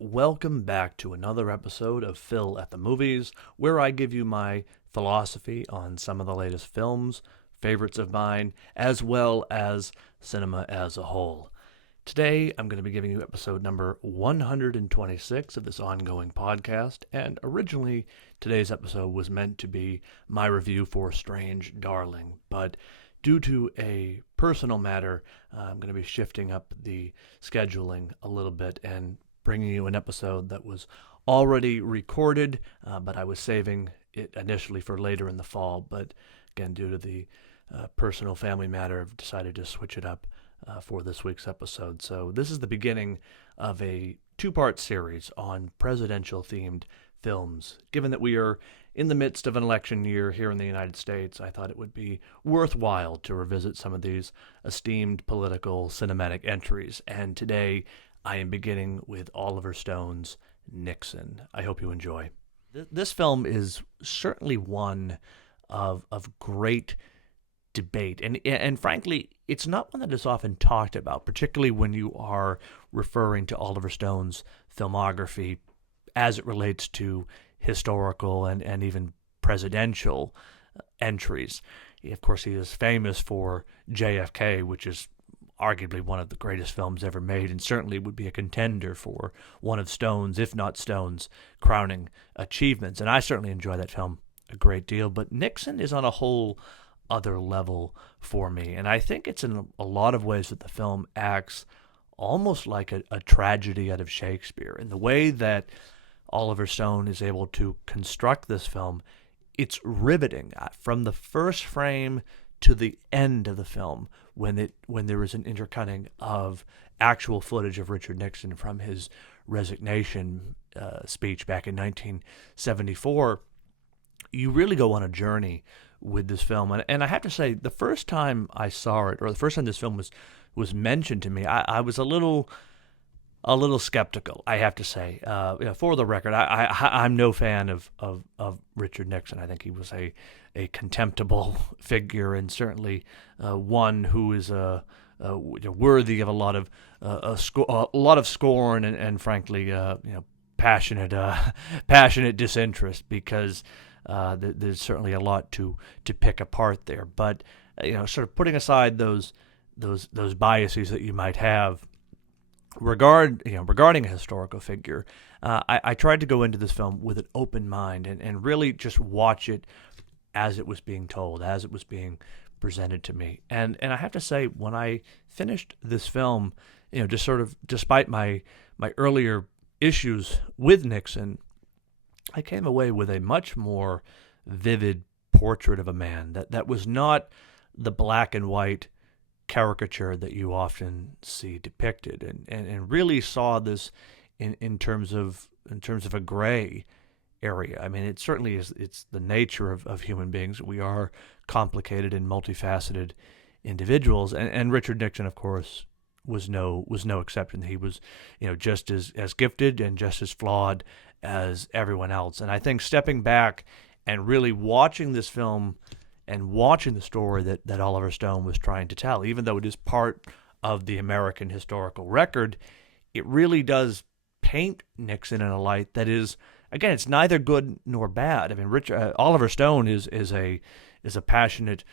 welcome back to another episode of Phil at the Movies, where I give you my philosophy on some of the latest films, favorites of mine, as well as cinema as a whole. Today, I'm going to be giving you episode number 126 of this ongoing podcast, and originally, today's episode was meant to be my review for Strange Darling, but due to a personal matter, I'm going to be shifting up the scheduling a little bit and bringing you an episode that was already recorded, but I was saving it initially for later in the fall. But again, due to the personal family matter, I've decided to switch it up for this week's episode. So this is the beginning of a two-part series on presidential-themed films. Given that we are in the midst of an election year here in the United States, I thought it would be worthwhile to revisit some of these esteemed political cinematic entries. And today, I am beginning with Oliver Stone's Nixon. I hope you enjoy. This film is certainly one of great debate. And frankly, it's not one that is often talked about, particularly when you are referring to Oliver Stone's filmography as it relates to historical and even presidential entries. Of course, he is famous for JFK, which is arguably one of the greatest films ever made, and certainly would be a contender for one of Stone's, if not Stone's, crowning achievements. And I certainly enjoy that film a great deal, but Nixon is on a whole other level for me. And I think it's in a lot of ways that the film acts almost like a tragedy out of Shakespeare. In the way that Oliver Stone is able to construct this film, it's riveting from the first frame to the end of the film, when there is an intercutting of actual footage of Richard Nixon from his resignation speech back in 1974. You really go on a journey with this film, and I have to say, the first time I saw it, or the first time this film was mentioned to me, I was a little skeptical, I have to say. For the record, I'm no fan of Richard Nixon. I think he was a contemptible figure, and certainly one who is worthy of a lot of scorn and frankly, passionate disinterest, because there's certainly a lot to pick apart there. But sort of putting aside those biases that you might have regarding a historical figure, I tried to go into this film with an open mind and really just watch it as it was being told, as it was being presented to me. And I have to say, when I finished this film, just sort of despite my earlier issues with Nixon, I came away with a much more vivid portrait of a man that was not the black and white caricature that you often see depicted, and really saw this in terms of a gray area. I mean, it certainly is. It's the nature of human beings. We are complicated and multifaceted individuals, and Richard Nixon, of course, was no exception. He was, just as gifted and just as flawed as everyone else. And I think stepping back and really watching this film and watching the story that Oliver Stone was trying to tell, even though it is part of the American historical record, it really does paint Nixon in a light that is, again, it's neither good nor bad. I mean, Oliver Stone is a passionate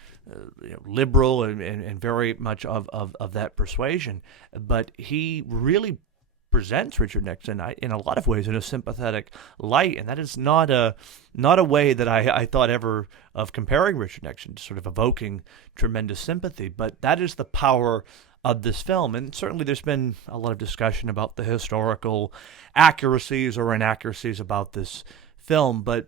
liberal and very much of that persuasion, but he really presents Richard Nixon in a lot of ways in a sympathetic light, and that is not a way that I thought ever of comparing Richard Nixon, to sort of evoking tremendous sympathy. But that is the power of this film, and certainly there's been a lot of discussion about the historical accuracies or inaccuracies about this film, but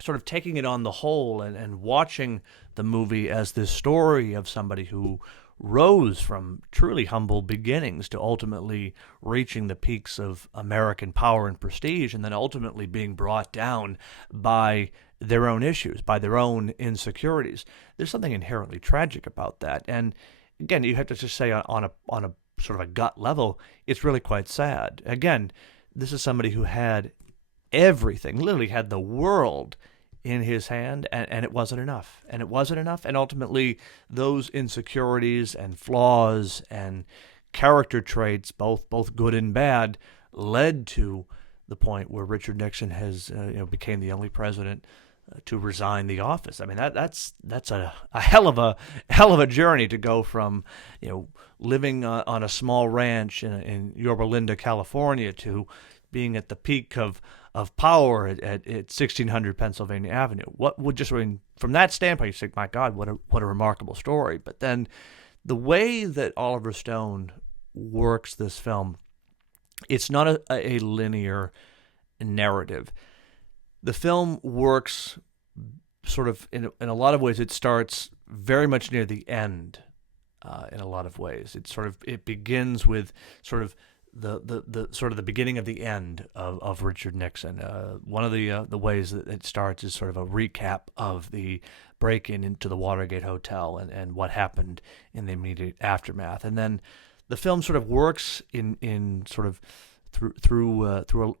sort of taking it on the whole and watching the movie as this story of somebody who rose from truly humble beginnings to ultimately reaching the peaks of American power and prestige, and then ultimately being brought down by their own issues, by their own insecurities. There's something inherently tragic about that. And again, you have to just say on a sort of a gut level, it's really quite sad. Again, this is somebody who had everything, literally had the world in his hand, and it wasn't enough. And it wasn't enough, and ultimately those insecurities and flaws and character traits, both good and bad, led to the point where Richard Nixon has became the only president to resign the office. I mean, that's a hell of a journey to go from living on a small ranch in Yorba Linda, California, to being at the peak of power at 1600 Pennsylvania Avenue. What would just, I mean, from that standpoint, you think, my God, what a remarkable story. But then the way that Oliver Stone works this film, it's not a linear narrative. The film works sort of in a lot of ways. It starts very much near the end. In a lot of ways, it begins with sort of the beginning of the end of Richard Nixon. One of the ways that it starts is sort of a recap of the break-in into the Watergate Hotel and what happened in the immediate aftermath, and then the film sort of works in sort of through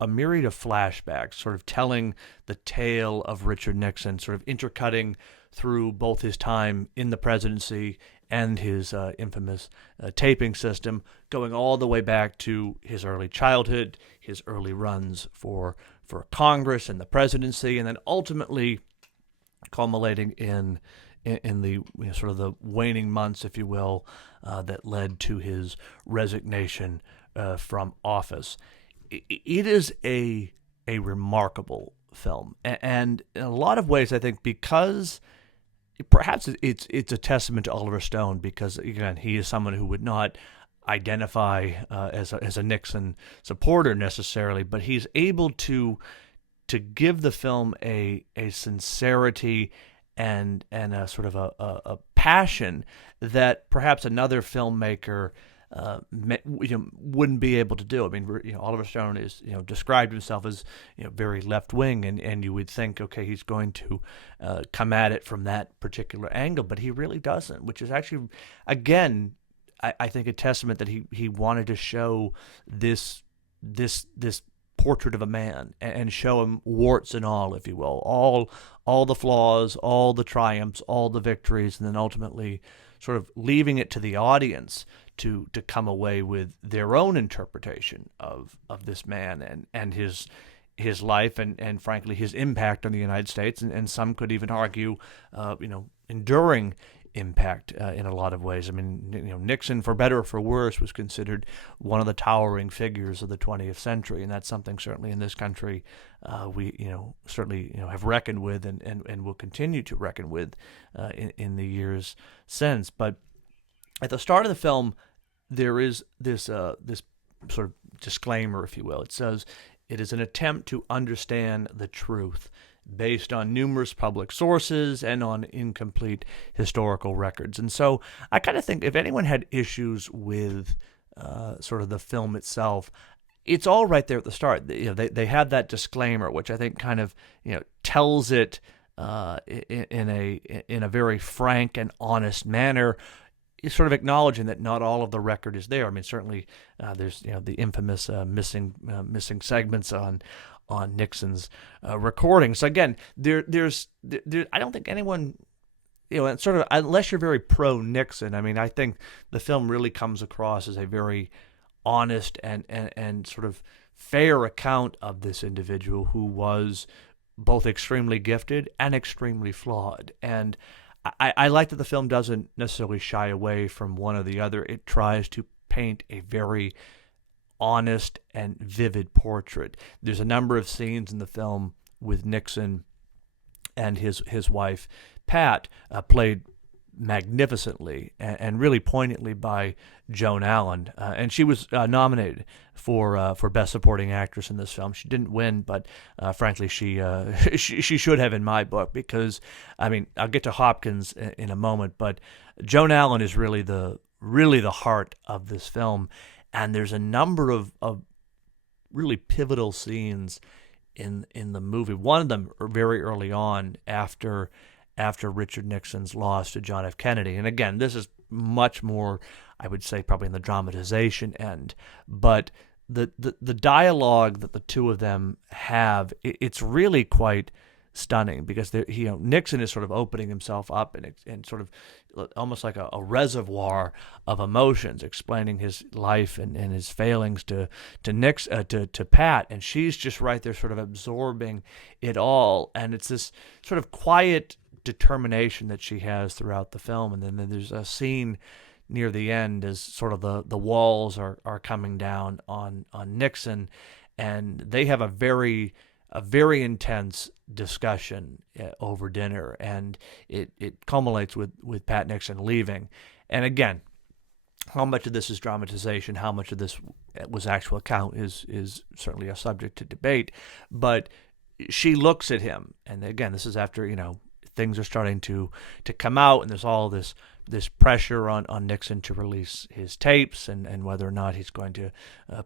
a myriad of flashbacks, sort of telling the tale of Richard Nixon, sort of intercutting through both his time in the presidency and his infamous taping system, going all the way back to his early childhood, his early runs for Congress and the presidency, and then ultimately culminating in the sort of the waning months, if you will, that led to his resignation from office. It is a remarkable film, and in a lot of ways, I think, because perhaps it's a testament to Oliver Stone, because again, he is someone who would not identify as a Nixon supporter necessarily, but he's able to give the film a sincerity and a sort of a passion that perhaps another filmmaker wouldn't be able to do. I mean, Oliver Stone is described himself as very left wing, and you would think, okay, he's going to come at it from that particular angle, but he really doesn't. Which is actually, again, I think a testament that he wanted to show this portrait of a man and show him warts and all, if you will, all the flaws, all the triumphs, all the victories, and then ultimately sort of leaving it to the audience to come away with their own interpretation of this man and his life and frankly his impact on the United States, and some could even argue enduring impact in a lot of ways. I mean, Nixon, for better or for worse, was considered one of the towering figures of the 20th century, and that's something certainly in this country we certainly have reckoned with and will continue to reckon with in the years since. But at the start of the film, there is this sort of disclaimer, if you will. It says, "It is an attempt to understand the truth based on numerous public sources and on incomplete historical records." And so I kind of think if anyone had issues with sort of the film itself, it's all right there at the start. They have that disclaimer, which I think kind of tells it in a very frank and honest manner, sort of acknowledging that not all of the record is there. I mean, certainly there's the infamous missing segments on Nixon's recording. So again, there's I don't think anyone, sort of, unless you're very pro Nixon. I mean, I think the film really comes across as a very honest and sort of fair account of this individual who was both extremely gifted and extremely flawed. And I like that the film doesn't necessarily shy away from one or the other. It tries to paint a very honest and vivid portrait. There's a number of scenes in the film with Nixon and his wife, Pat, played magnificently and really poignantly by Joan Allen, and she was nominated for Best Supporting Actress in this film. She didn't win, but frankly, she should have in my book, because I mean, I'll get to Hopkins in a moment, but Joan Allen is really the heart of this film, and there's a number of really pivotal scenes in the movie. One of them very early on after Richard Nixon's loss to John F. Kennedy. And again, this is much more, I would say, probably in the dramatization end. But the dialogue that the two of them have, it's really quite stunning because Nixon is sort of opening himself up and sort of almost like a reservoir of emotions, explaining his life and his failings to Pat, and she's just right there, sort of absorbing it all, and it's this sort of quiet determination that she has throughout the film, and then there's a scene near the end as sort of the walls are coming down on Nixon, and they have a very intense discussion over dinner, and it culminates with Pat Nixon leaving. And again, how much of this is dramatization, how much of this was actual account is certainly a subject to debate, but she looks at him, and again, this is after, things are starting to come out, and there's all this pressure on Nixon to release his tapes and whether or not he's going to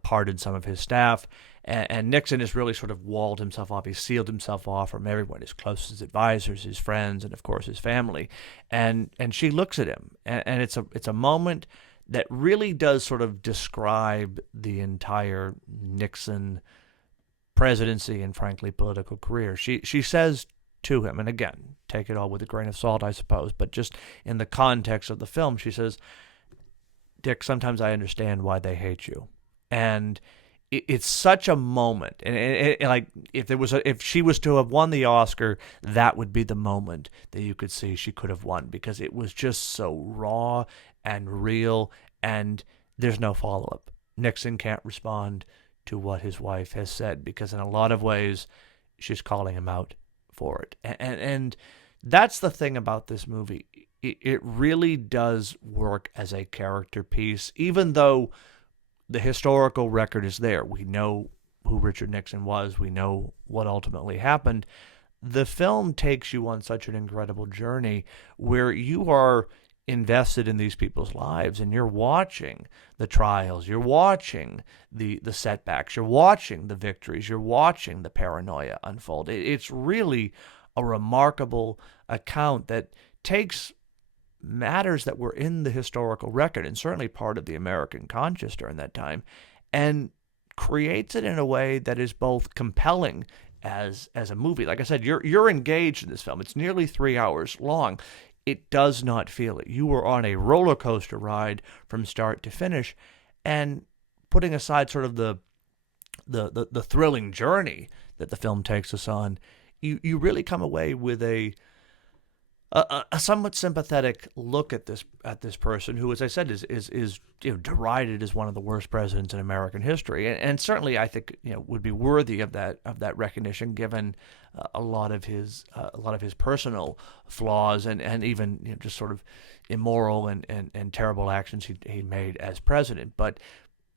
pardon some of his staff. And Nixon has really sort of walled himself off. He's sealed himself off from everyone, his closest advisors, his friends, and of course his family. And she looks at him, and it's a moment that really does sort of describe the entire Nixon presidency and frankly political career. She says to him, and again, take it all with a grain of salt, I suppose, but just in the context of the film, she says, "Dick, sometimes I understand why they hate you." And it's such a moment, and like if she was to have won the Oscar, that would be the moment that you could see she could have won, because it was just so raw and real, and there's no follow-up. Nixon can't respond to what his wife has said, because in a lot of ways, she's calling him out for it. And that's the thing about this movie. It really does work as a character piece, even though the historical record is there. We know who Richard Nixon was. We know what ultimately happened. The film takes you on such an incredible journey where you are invested in these people's lives, and you're watching the trials, you're watching the setbacks, you're watching the victories, you're watching the paranoia unfold. It's really a remarkable account that takes matters that were in the historical record and certainly part of the American conscience during that time, and creates it in a way that is both compelling as a movie. Like I said, you're engaged in this film. It's nearly 3 hours long. It does not feel it. You were on a roller coaster ride from start to finish, and putting aside sort of the thrilling journey that the film takes us on, you really come away with a somewhat sympathetic look at this person who, as I said, is derided as one of the worst presidents in American history, and certainly I think would be worthy of that recognition, given a lot of his personal flaws and even just sort of immoral and terrible actions he made as president. But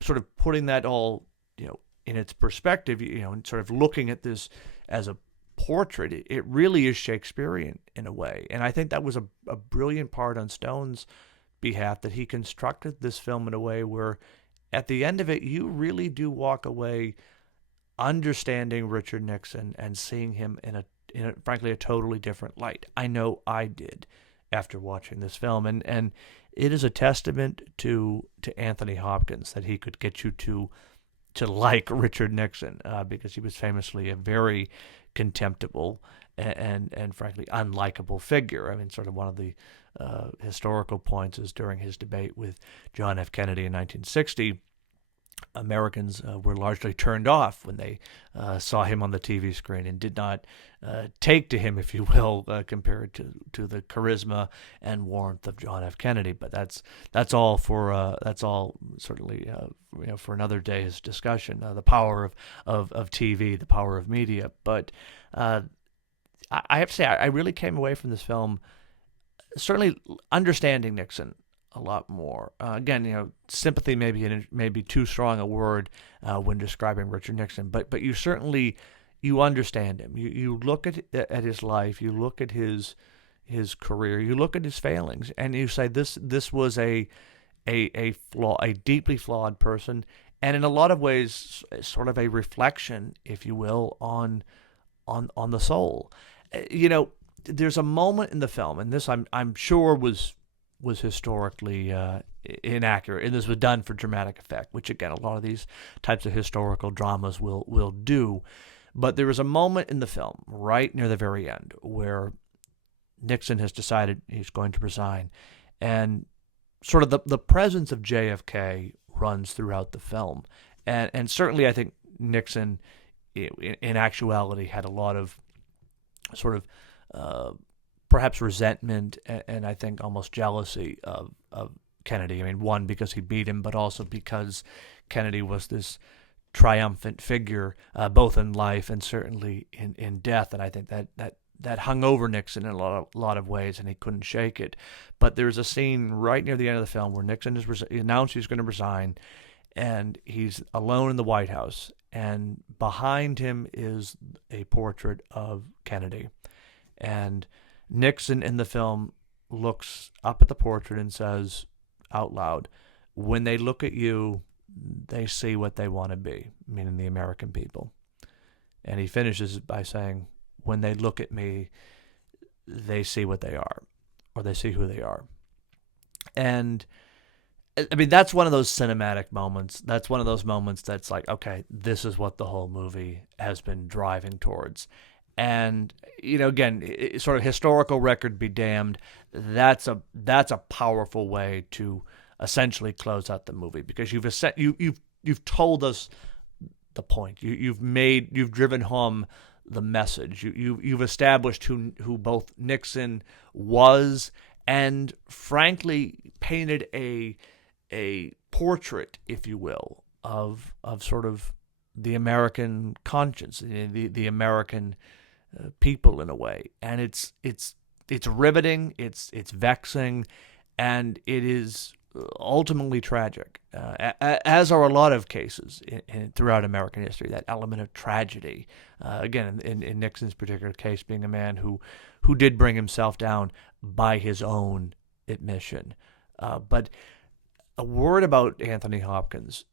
sort of putting that all in its perspective, and sort of looking at this as a portrait, it really is Shakespearean in a way. And I think that was a brilliant part on Stone's behalf, that he constructed this film in a way where at the end of it, you really do walk away understanding Richard Nixon and seeing him in a frankly a totally different light. I know I did after watching this film, and it is a testament to Anthony Hopkins that he could get you to like Richard Nixon, because he was famously a very contemptible and frankly unlikable figure. I mean, sort of one of the historical points is during his debate with John F. Kennedy in 1960, Americans were largely turned off when they saw him on the TV screen and did not take to him, if you will, compared to the charisma and warmth of John F. Kennedy. But that's all certainly for another day's discussion. The power of TV, the power of media. But I have to say, I really came away from this film certainly understanding Nixon a lot more. Again, sympathy maybe too strong a word when describing Richard Nixon, but you certainly understand him. You look at his life, you look at his career, you look at his failings, and you say this was a deeply flawed person, and in a lot of ways, sort of a reflection, if you will, on the soul. There's a moment in the film, and this I'm sure was historically inaccurate, and this was done for dramatic effect, which again a lot of these types of historical dramas will do. But there is a moment in the film, right near the very end, where Nixon has decided he's going to resign. And sort of the presence of JFK runs throughout the film. And certainly I think Nixon, in actuality, had a lot of sort of perhaps resentment and I think almost jealousy of Kennedy. I mean, one, because he beat him, but also because Kennedy was this triumphant figure, both in life and certainly in death. And I think that hung over Nixon in a lot of ways, and he couldn't shake it. But there's a scene right near the end of the film where Nixon has announced he's going to resign, and he's alone in the White House, and behind him is a portrait of Kennedy. And Nixon in the film looks up at the portrait and says out loud, "When they look at you, they see what they want to be," meaning the American people. And he finishes by saying, "When they look at me, they see what they are, or they see who they are." And I mean, that's one of those cinematic moments. That's one of those moments that's like, okay, this is what the whole movie has been driving towards. And, again, sort of historical record be damned. That's a powerful way to essentially close out the movie, because you've told us the point. You've driven home the message. You've established who both Nixon was, and frankly painted a portrait, if you will, of sort of the American conscience, the American people in a way. And it's riveting, it's vexing, and it is ultimately tragic, as are a lot of cases throughout American history. That element of tragedy, again, in Nixon's particular case, being a man who did bring himself down by his own admission. But a word about Anthony Hopkins.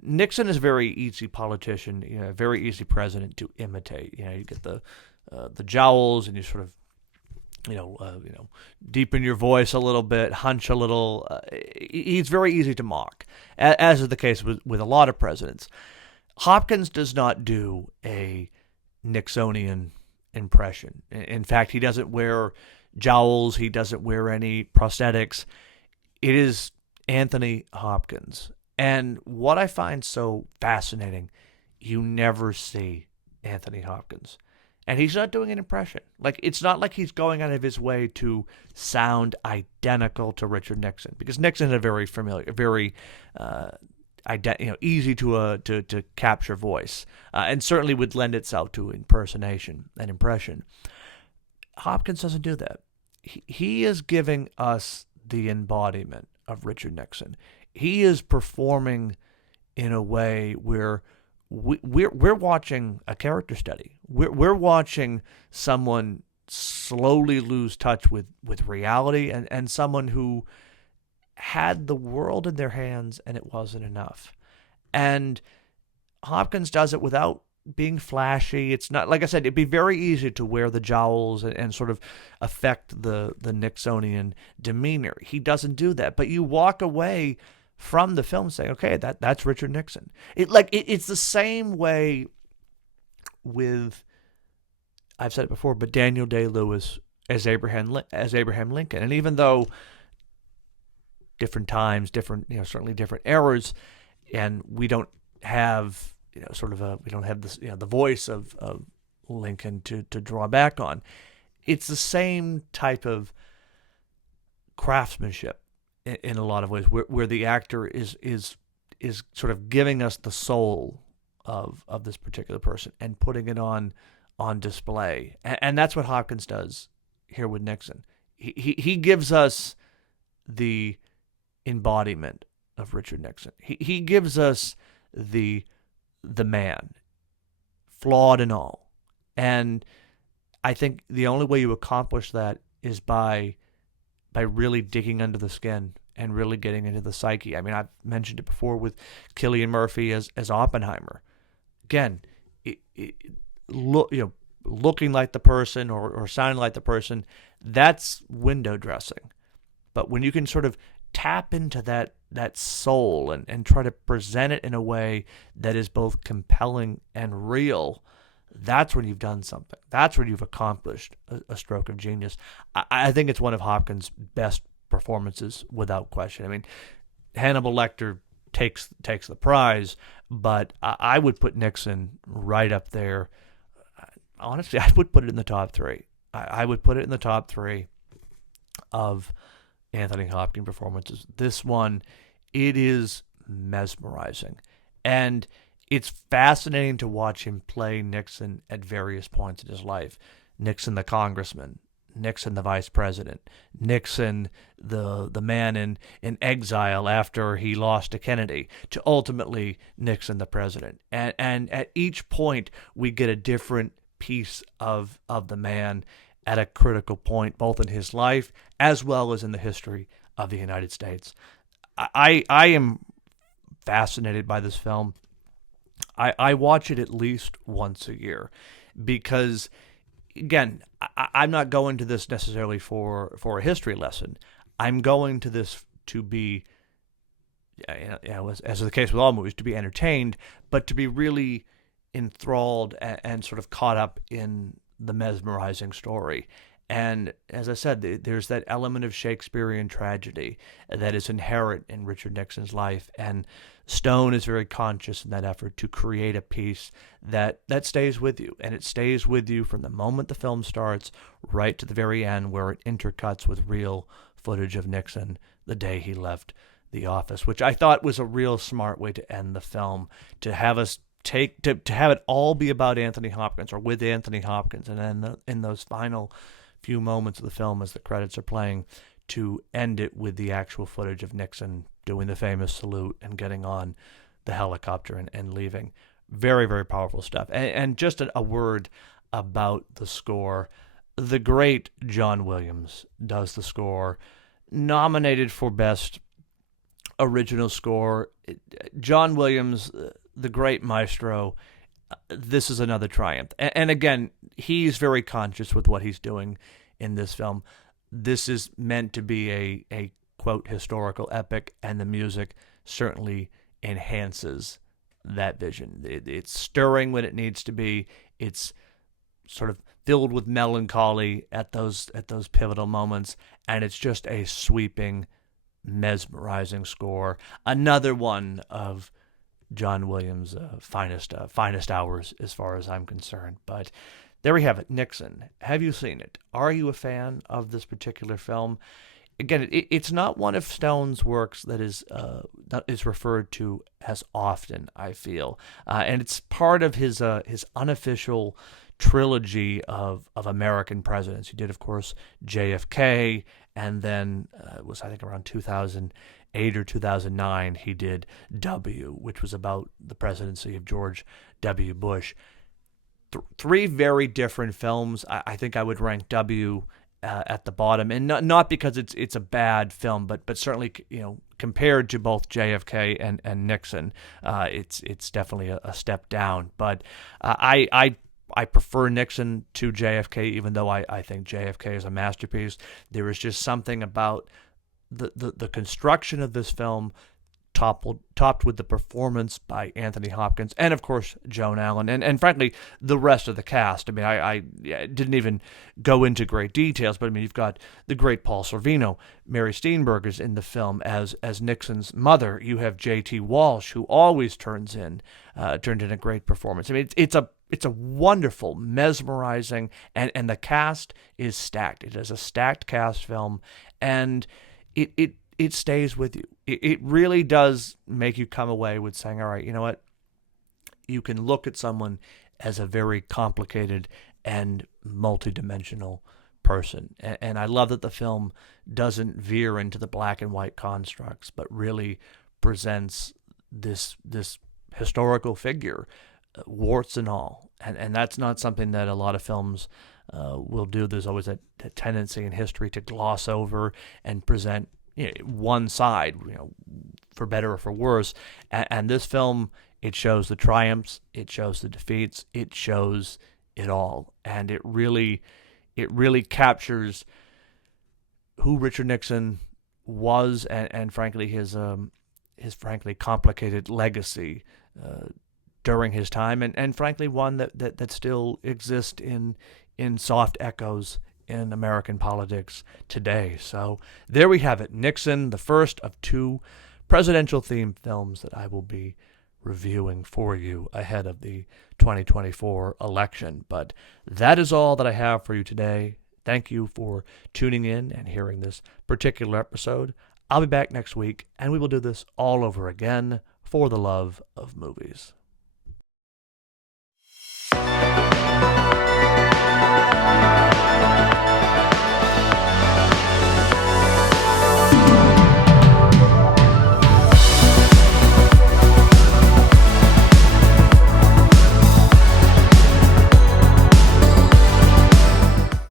Nixon is a very easy politician, a very easy president to imitate. You get the jowls, and you sort of deepen your voice a little bit, hunch a little. He's very easy to mock, as is the case with a lot of presidents. Hopkins does not do a Nixonian impression. In fact, he doesn't wear jowls. He doesn't wear any prosthetics. It is Anthony Hopkins. And what I find so fascinating, you never see Anthony Hopkins. And he's not doing an impression. Like, it's not like he's going out of his way to sound identical to Richard Nixon, because Nixon had a very familiar, very easy to capture voice, and certainly would lend itself to impersonation and impression. Hopkins doesn't do that. He is giving us the embodiment of Richard Nixon. He is performing in a way where we're watching a character study. We're watching someone slowly lose touch with reality, and someone who had the world in their hands and it wasn't enough. And Hopkins does it without being flashy. It's not, like I said, it'd be very easy to wear the jowls and sort of affect the Nixonian demeanor. He doesn't do that. But you walk away from the film saying, okay, that's Richard Nixon. It's the same way with, I've said it before, but Daniel Day-Lewis as Abraham Lincoln. And even though different times, certainly different eras, and we don't have we don't have this the voice of Lincoln to draw back on. It's the same type of craftsmanship in a lot of ways, where the actor is sort of giving us the soul of this particular person and putting it on display. And that's what Hopkins does here with Nixon. He gives us the embodiment of Richard Nixon. He gives us the man, flawed and all. And I think the only way you accomplish that is by really digging under the skin and really getting into the psyche. I mean, I've mentioned it before with Cillian Murphy as Oppenheimer. Again, looking like the person or sounding like the person, that's window dressing. But when you can sort of tap into that soul and try to present it in a way that is both compelling and real, that's when you've done something. That's when you've accomplished a stroke of genius. I think it's one of Hopkins' best performances, without question. I mean, Hannibal Lecter takes the prize, but I would put Nixon right up there. Honestly, I would put it in the top three. I would put it in the top three of Anthony Hopkins performances. This one, it is mesmerizing. And it's fascinating to watch him play Nixon at various points in his life. Nixon the congressman, Nixon the vice president, Nixon the man in exile after he lost to Kennedy, to ultimately Nixon the president. And at each point we get a different piece of the man at a critical point, both in his life as well as in the history of the United States. I am fascinated by this film. I watch it at least once a year because, again, I'm not going to this necessarily for a history lesson. I'm going to this to be, as is the case with all movies, to be entertained, but to be really enthralled and sort of caught up in the mesmerizing story. And as I said, there's that element of Shakespearean tragedy that is inherent in Richard Nixon's life. And Stone is very conscious in that effort to create a piece that stays with you. And it stays with you from the moment the film starts right to the very end, where it intercuts with real footage of Nixon the day he left the office, which I thought was a real smart way to end the film, to have us to have it all be about Anthony Hopkins or with Anthony Hopkins. And then in those final few moments of the film, as the credits are playing, to end it with the actual footage of Nixon doing the famous salute and getting on the helicopter and leaving. Very, very powerful stuff. And just a word about the score. The great John Williams does the score, nominated for Best Original Score. John Williams, the great maestro, this is another triumph. And again, he's very conscious with what he's doing in this film. This is meant to be a quote, historical epic, and the music certainly enhances that vision. It's stirring when it needs to be. It's sort of filled with melancholy at those pivotal moments, and it's just a sweeping, mesmerizing score. Another one of John Williams' finest hours, as far as I'm concerned. But there we have it, Nixon. Have you seen it? Are you a fan of this particular film? Again, it's not one of Stone's works that is referred to as often, I feel, and it's part of his unofficial trilogy of American presidents. He did, of course, JFK, and then it was, I think, around 2008 or 2009, he did W, which was about the presidency of George W. Bush. Three very different films. I think I would rank W at the bottom, and not because it's a bad film, but certainly, compared to both JFK and Nixon, it's definitely a step down. But I prefer Nixon to JFK, even though I think JFK is a masterpiece. There is just something about the construction of this film, topped with the performance by Anthony Hopkins and, of course, Joan Allen, and frankly, the rest of the cast. I mean, I didn't even go into great details, but I mean, you've got the great Paul Sorvino. Mary Steenburgen is in the film as Nixon's mother. You have J.T. Walsh, who always turned in a great performance. I mean, it's a wonderful, mesmerizing, and the cast is stacked. It is a stacked cast film, and it stays with you. It really does make you come away with saying, all right, you know what? You can look at someone as a very complicated and multidimensional person. And I love that the film doesn't veer into the black and white constructs, but really presents this historical figure, warts and all. And that's not something that a lot of films will do. There's always a tendency in history to gloss over and present one side, for better or for worse. And this film, it shows the triumphs, it shows the defeats, it shows it all, and it really captures who Richard Nixon was, and frankly his frankly complicated legacy during his time, and frankly one that still exists in soft echoes in American politics today. So there we have it. Nixon, the first of two presidential-themed films that I will be reviewing for you ahead of the 2024 election. But that is all that I have for you today. Thank you for tuning in and hearing this particular episode. I'll be back next week, and we will do this all over again for the love of movies.